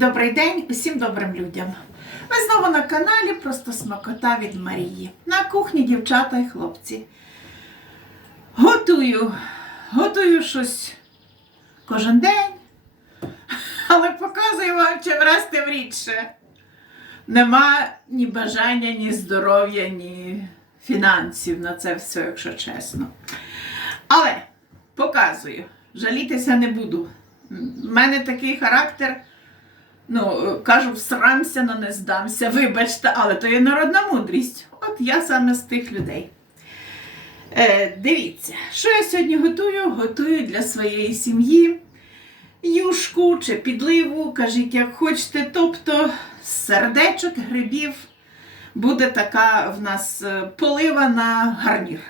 Добрий день усім добрим людям. Ви знову на каналі Просто смакота від Марії. На кухні дівчата і хлопці. Готую, готую щось кожен день, але показую вам чим раз тим рідше. Нема ні бажання, ні здоров'я, ні фінансів на це все, якщо чесно. Але показую, жалітися не буду. У мене такий характер. Ну, кажу, всрамся, но не здамся. Вибачте, але то є народна мудрість. От я саме з тих людей. Е, дивіться, що я сьогодні готую? Готую для своєї сім'ї юшку чи підливу, кажіть, як хочете. Тобто сердечок, грибів буде така в нас е, полива на гарнір.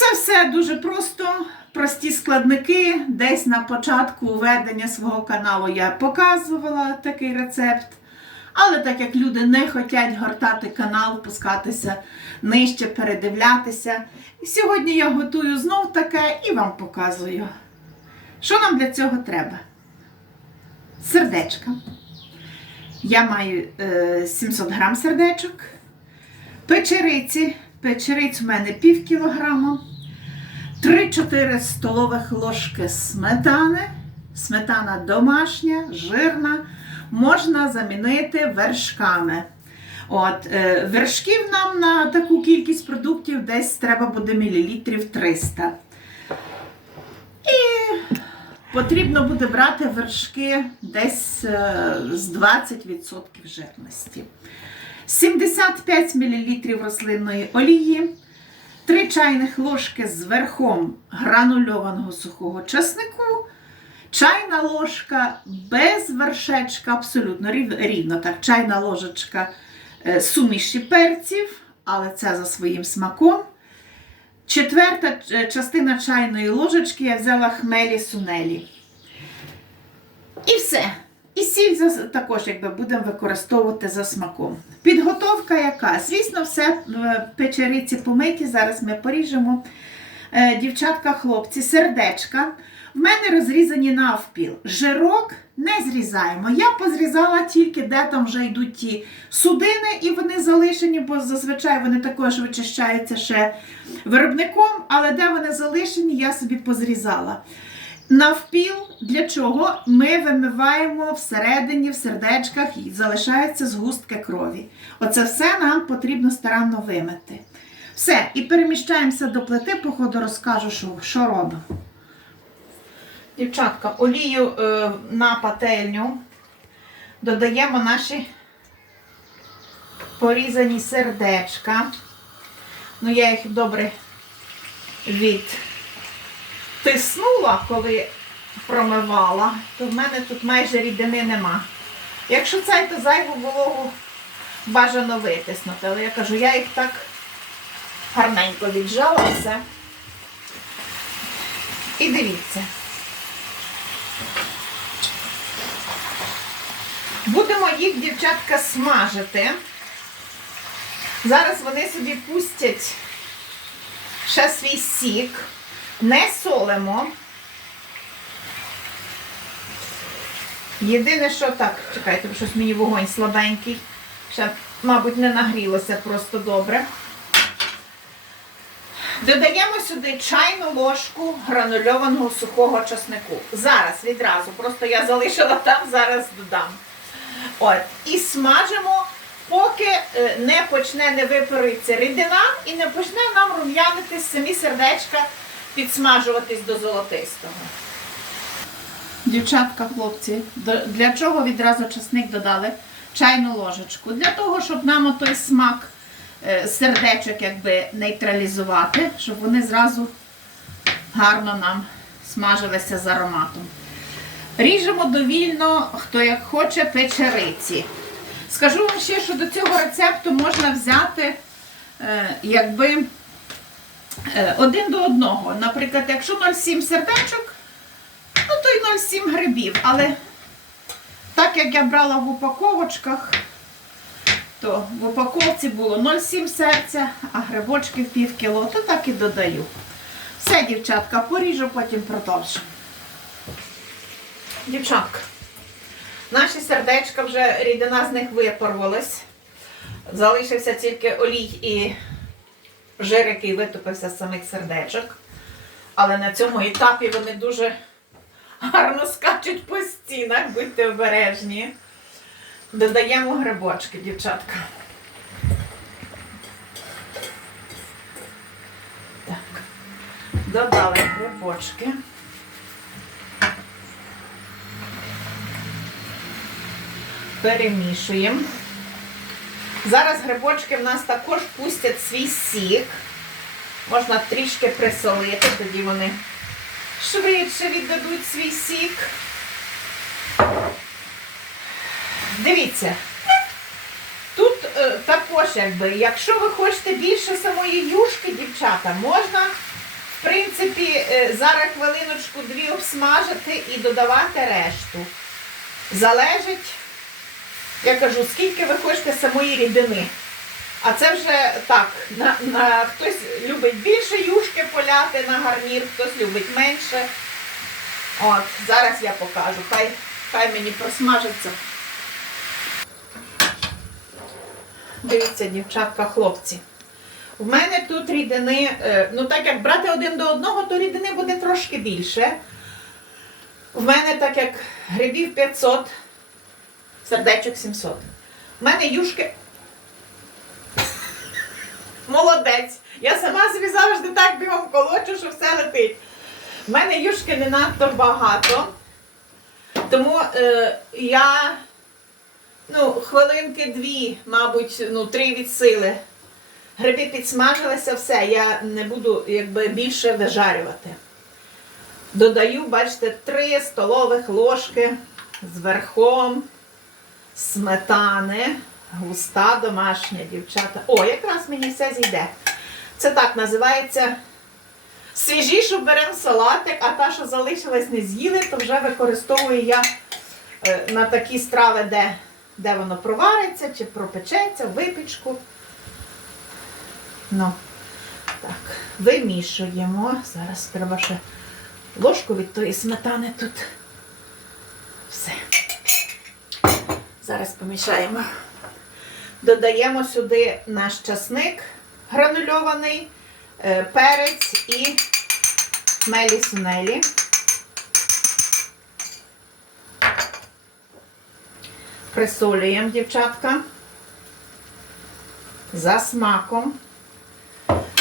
Це все дуже просто, прості складники. Десь на початку ведення свого каналу я показувала такий рецепт. Але так як люди не хочуть гортати канал, пускатися нижче, передивлятися. І сьогодні я готую знов таке і вам показую. Що нам для цього треба? Сердечка. Я маю е, 700 грам сердечок. Печериці. Печериць у мене пів кілограма. 3-4 столових ложки сметани. Сметана домашня, жирна. Можна замінити вершками. От, е, вершків нам на таку кількість продуктів десь треба буде мілілітрів 300. І потрібно буде брати вершки десь е, з 20% жирності. 75 мл рослинної олії, 3 чайних ложки з верхом гранульованого сухого часнику, чайна ложка без вершечка, абсолютно рівно так, чайна ложечка е, суміші перців, але це за своїм смаком. Четверта е, частина чайної ложечки я взяла хмелі сунелі. І все. І сіль також якби будемо використовувати за смаком. Підготовка яка? Звісно, все в печериці помиті. Зараз ми поріжемо. Е, Дівчатка, хлопці, сердечка. В мене розрізані навпіл. Жирок не зрізаємо. Я позрізала тільки, де там вже йдуть ті судини, і вони залишені, бо зазвичай вони також вичищаються ще виробником, але де вони залишені, я собі позрізала. Навпіл для чого? Ми вимиваємо всередині, в сердечках і залишаються згустки крові. Оце все нам потрібно старанно вимити. Все, і переміщаємося до плити, по ходу розкажу, що, що робимо. Дівчатка, олію е, на пательню додаємо наші порізані сердечка. Ну, я їх добре відтиснула, коли промивала, то в мене тут майже рідини нема. Якщо це, то зайву вологу бажано витиснути. Але я кажу, я їх так гарненько віджала все. І дивіться. Будемо їх, дівчатка, смажити. Зараз вони собі пустять ще свій сік. Не солимо. Єдине, що так, чекайте, щось мені вогонь слабенький. Ще, мабуть, не нагрілося просто добре. Додаємо сюди чайну ложку гранульованого сухого часнику. Зараз відразу, просто я залишила там, зараз додам. От. І смажимо, поки е, не почне не випариться рідина і не почне нам рум'янитись самі сердечка, підсмажуватись до золотистого. Дівчатка, хлопці, для чого відразу часник додали? Чайну ложечку. Для того, щоб нам той смак е, сердечок якби нейтралізувати, щоб вони зразу гарно нам смажилися з ароматом. Ріжемо довільно, хто як хоче, печериці. Скажу вам ще, що до цього рецепту можна взяти е, якби один до одного. Наприклад, якщо 0,7 сердечок, ну то й 0,7 грибів. Але так як я брала в упаковочках, то в упаковці було 0,7 серця, а грибочків пів кіло, то так і додаю. Все, дівчатка, поріжу, потім продовжу. Дівчатка, Наші сердечка вже рідина з них випарвалась. Залишився тільки олій і жир, який витопився з самих сердечок. Але на цьому етапі вони дуже гарно скачуть по стінах, будьте обережні. Додаємо грибочки, дівчатка. Так, додали грибочки. Перемішуємо. Зараз грибочки в нас також пустять свій сік. Можна трішки присолити, тоді вони швидше віддадуть свій сік. Дивіться, тут е, також, якби, якщо ви хочете більше самої юшки, дівчата, можна, в принципі, е, зараз хвилиночку-дві обсмажити і додавати решту. Залежить, я кажу, скільки ви хочете самої рідини. А це вже так, на, на, хтось любить більше юшки поляти на гарнір, хтось любить менше. От, зараз я покажу. Хай, хай мені просмажиться. Дивіться, дівчатка, хлопці. В мене тут рідини, е, ну так як брати один до одного, то рідини буде трошки більше. В мене так як грибів 500, сердечок 700. В мене юшки. Молодець. Я сама собі завжди так бігом колочу, що все летить. В мене юшки не надто багато. Тому е, я ну, хвилинки дві, мабуть, ну, три від сили. Гриби підсмажилися, все, я не буду якби більше вижарювати. Додаю, бачите, 3 столових ложки з верхом сметани. Густа домашня, дівчата. О, якраз мені все зійде. Це так називається. Свіжішу беремо салатик, а та, що залишилась не з'їли, то вже використовую я е, на такі страви, де, де воно провариться чи пропечеться, випічку. Ну, так, вимішуємо. Зараз треба ще ложку від тої сметани тут. Зараз помішаємо. Додаємо сюди наш часник гранульований, е, перець і хмелі сунелі. Присолюємо, дівчатка. За смаком.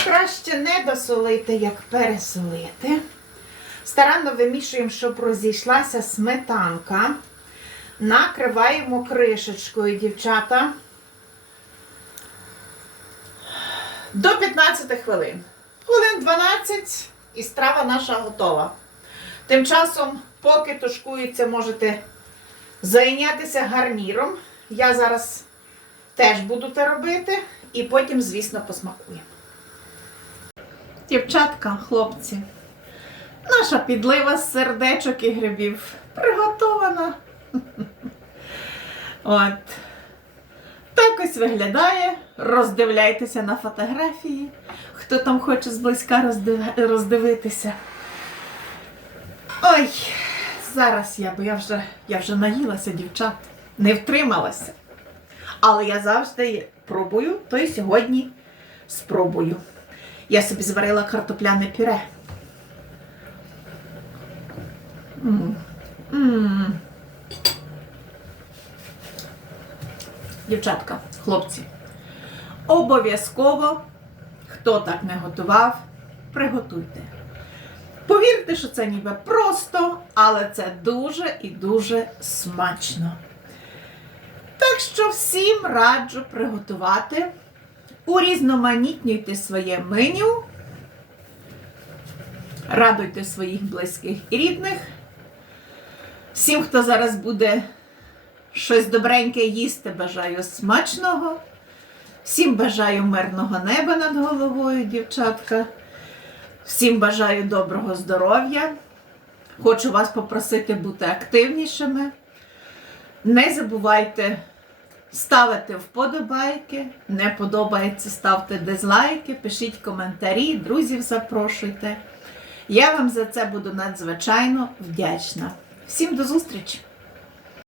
Краще не досолити, як пересолити. Старанно вимішуємо, щоб розійшлася сметанка. Накриваємо кришечкою, дівчата. До 15 хвилин. Хвилин 12 і страва наша готова. Тим часом, поки тушкується, можете зайнятися гарніром. Я зараз теж буду те робити і потім, звісно, посмакуємо. Дівчатка, хлопці, наша підлива з сердечок і грибів приготована. От. Так ось виглядає. Роздивляйтеся на фотографії. Хто там хоче зблизька роздив- роздивитися. Ой, зараз я, бо я вже, я вже наїлася, дівчат. Не втрималася. Але я завжди пробую, то й сьогодні спробую. Я собі зварила картопляне пюре. М. Дівчатка, хлопці, обов'язково, хто так не готував, приготуйте. Повірте, що це ніби просто, але це дуже і дуже смачно. Так що всім раджу приготувати, урізноманітнюйте своє меню, радуйте своїх близьких і рідних. Всім, хто зараз буде щось добреньке їсти, бажаю смачного. Всім бажаю мирного неба над головою, дівчатка. Всім бажаю доброго здоров'я. Хочу вас попросити бути активнішими. Не забувайте ставити вподобайки. Не подобається, ставте дизлайки, пишіть коментарі, друзів запрошуйте. Я вам за це буду надзвичайно вдячна. Всім до зустрічі!